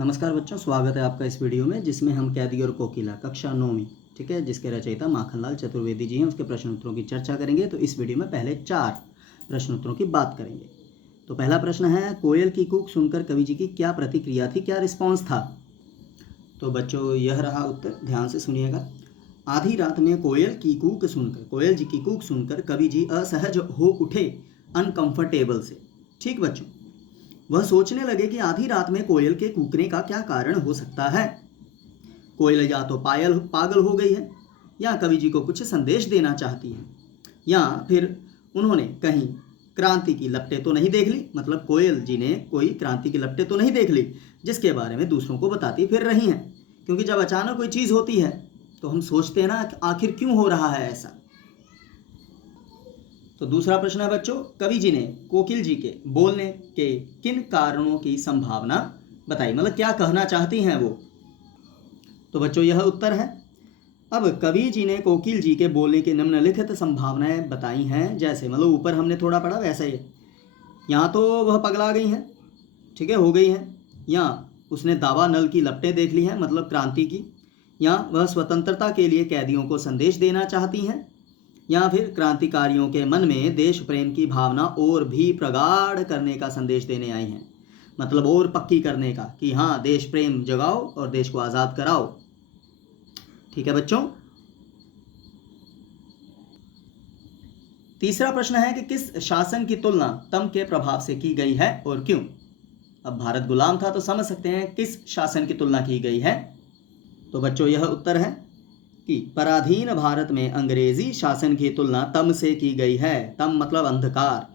नमस्कार बच्चों, स्वागत है आपका इस वीडियो में जिसमें हम कैदी और कोकिला कक्षा 9वीं, ठीक है, जिसके रचयिता माखनलाल चतुर्वेदी जी हैं, उसके प्रश्न उत्तरों की चर्चा करेंगे। तो इस वीडियो में पहले 4 प्रश्न उत्तरों की बात करेंगे। तो पहला प्रश्न है, कोयल की कूक सुनकर कवि जी की क्या प्रतिक्रिया थी, क्या रिस्पॉन्स था। तो बच्चों यह रहा उत्तर, ध्यान से सुनिएगा। आधी रात में कोयल जी की कूक सुनकर कवि जी असहज हो उठे, अनकंफर्टेबल से। ठीक बच्चों, वह सोचने लगे कि आधी रात में कोयल के कूकने का क्या कारण हो सकता है। कोयल या तो पागल हो गई है, या कवि जी को कुछ संदेश देना चाहती है, या फिर उन्होंने कहीं क्रांति की लपटें तो नहीं देख ली। मतलब कोयल जी ने कोई क्रांति की लपटें तो नहीं देख ली जिसके बारे में दूसरों को बताती फिर रही हैं। क्योंकि जब अचानक कोई चीज़ होती है तो हम सोचते हैं ना, आखिर क्यों हो रहा है ऐसा। तो दूसरा प्रश्न है बच्चों, कवि जी ने कोकिल जी के बोलने के किन कारणों की संभावना बताई। मतलब क्या कहना चाहती हैं वो। तो बच्चों यह उत्तर है। अब कवि जी ने कोकिल जी के बोलने की निम्नलिखित संभावनाएं बताई हैं। जैसे मतलब ऊपर हमने थोड़ा पढ़ा वैसा ही। यहाँ तो वह पगला गई हैं, ठीक है, हो गई हैं, या उसने दावा नल की लपटें देख ली हैं, मतलब क्रांति की, या वह स्वतंत्रता के लिए कैदियों को संदेश देना चाहती हैं, या फिर क्रांतिकारियों के मन में देश प्रेम की भावना और भी प्रगाढ़ करने का संदेश देने आई हैं। मतलब और पक्की करने का कि हाँ, देश प्रेम जगाओ और देश को आज़ाद कराओ। ठीक है बच्चों। तीसरा प्रश्न है कि किस शासन की तुलना तम के प्रभाव से की गई है और क्यों। अब भारत गुलाम था तो समझ सकते हैं किस शासन की तुलना की गई है। तो बच्चों यह उत्तर है कि पराधीन भारत में अंग्रेजी शासन की तुलना तम से की गई है। तम मतलब अंधकार।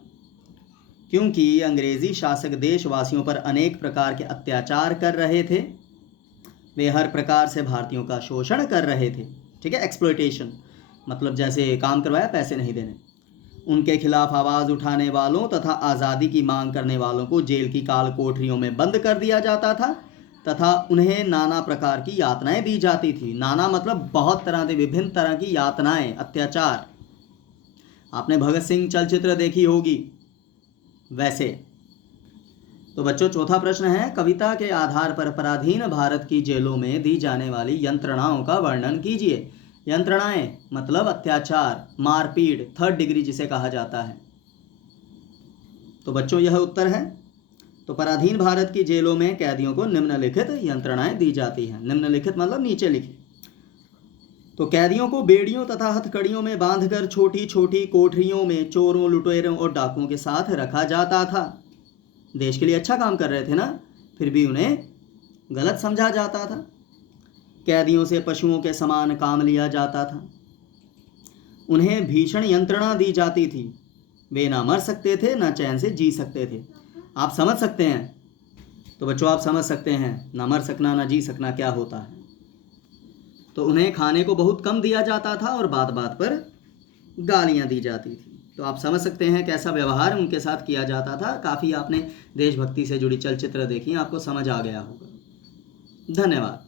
क्योंकि अंग्रेजी शासक देशवासियों पर अनेक प्रकार के अत्याचार कर रहे थे। वे हर प्रकार से भारतीयों का शोषण कर रहे थे। ठीक है, एक्सप्लॉयटेशन, मतलब जैसे काम करवाया पैसे नहीं देने। उनके खिलाफ आवाज़ उठाने वालों तथा आज़ादी की मांग करने वालों को जेल की काल कोठरियों में बंद कर दिया जाता था तथा उन्हें नाना प्रकार की यातनाएं दी जाती थी। नाना मतलब बहुत तरह के, विभिन्न तरह की यातनाएं, अत्याचार। आपने भगत सिंह चलचित्र देखी होगी वैसे। तो बच्चों चौथा प्रश्न है, कविता के आधार पर पराधीन भारत की जेलों में दी जाने वाली यंत्रणाओं का वर्णन कीजिए। यंत्रणाएं मतलब अत्याचार, मारपीट, 3rd डिग्री जिसे कहा जाता है। तो बच्चों यह उत्तर है। तो पराधीन भारत की जेलों में कैदियों को निम्नलिखित यंत्रणाएं दी जाती हैं। निम्नलिखित मतलब नीचे लिखी। तो कैदियों को बेड़ियों तथा हथकड़ियों में बांधकर छोटी छोटी कोठरियों में चोरों, लुटेरों और डाकुओं के साथ रखा जाता था। देश के लिए अच्छा काम कर रहे थे ना, फिर भी उन्हें गलत समझा जाता था। कैदियों से पशुओं के समान काम लिया जाता था। उन्हें भीषण यंत्रणा दी जाती थी। वे ना मर सकते थे ना चैन से जी सकते थे। आप समझ सकते हैं। तो बच्चों आप समझ सकते हैं ना मर सकना ना जी सकना क्या होता है। तो उन्हें खाने को बहुत कम दिया जाता था और बात बात पर गालियां दी जाती थी। तो आप समझ सकते हैं कैसा व्यवहार उनके साथ किया जाता था। काफ़ी आपने देशभक्ति से जुड़ी चलचित्र देखी, आपको समझ आ गया होगा। धन्यवाद।